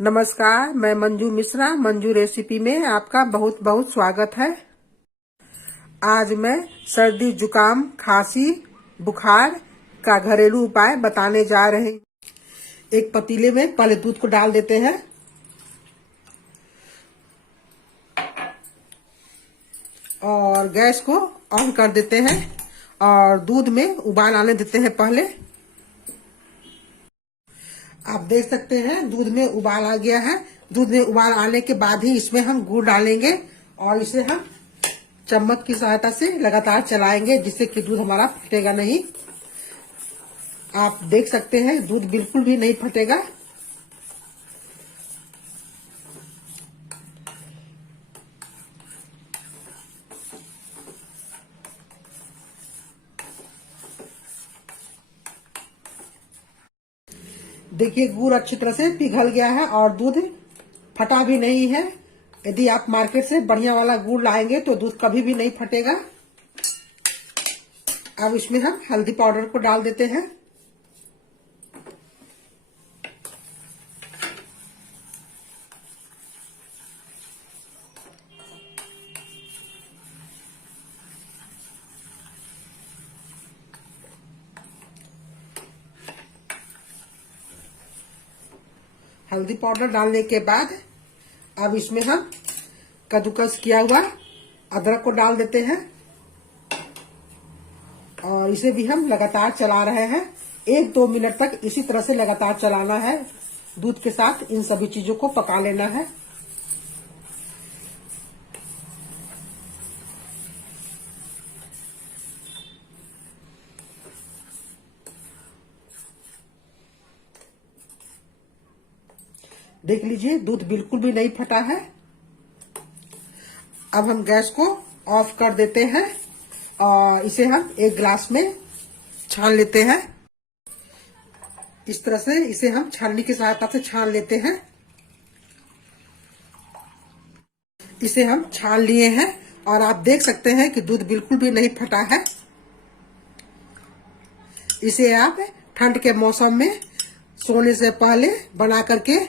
नमस्कार, मैं मंजू मिश्रा। मंजू रेसिपी में आपका बहुत बहुत स्वागत है। आज मैं सर्दी, जुकाम, खांसी, बुखार का घरेलू उपाय बताने जा रहे हैं। एक पतीले में पहले दूध को डाल देते हैं और गैस को ऑन कर देते हैं और दूध में उबाल आने देते हैं। पहले आप देख सकते हैं दूध में उबाल आ गया है। दूध में उबाल आने के बाद ही इसमें हम गुड़ डालेंगे और इसे हम चम्मच की सहायता से लगातार चलाएंगे जिससे कि दूध हमारा फटेगा नहीं। आप देख सकते हैं दूध बिल्कुल भी नहीं फटेगा। देखिए गुड़ अच्छी तरह से पिघल गया है और दूध फटा भी नहीं है। यदि आप मार्केट से बढ़िया वाला गुड़ लाएंगे तो दूध कभी भी नहीं फटेगा। अब इसमें हम हल्दी पाउडर को डाल देते हैं। हल्दी पाउडर डालने के बाद अब इसमें हम कद्दूकस किया हुआ अदरक को डाल देते हैं और इसे भी हम लगातार चला रहे हैं। 1-2 मिनट तक इसी तरह से लगातार चलाना है। दूध के साथ इन सभी चीजों को पका लेना है। देख लीजिए दूध बिल्कुल भी नहीं फटा है। अब हम गैस को ऑफ कर देते हैं और इसे हम एक गिलास में छान लेते हैं। इस तरह से इसे हम छाननी की सहायता से छान लेते हैं। इसे हम छान लिए हैं और आप देख सकते हैं कि दूध बिल्कुल भी नहीं फटा है। इसे आप ठंड के मौसम में सोने से पहले बना करके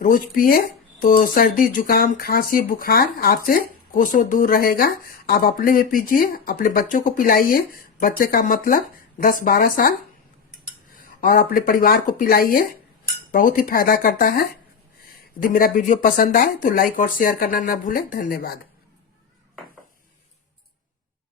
रोज पिए तो सर्दी, जुकाम, खांसी, बुखार आपसे कोसों दूर रहेगा। आप अपने में पीजिए, अपने बच्चों को पिलाइए। बच्चे का मतलब 10-12 साल, और अपने परिवार को पिलाइए। बहुत ही फायदा करता है। यदि मेरा वीडियो पसंद आए तो लाइक और शेयर करना ना भूलें। धन्यवाद।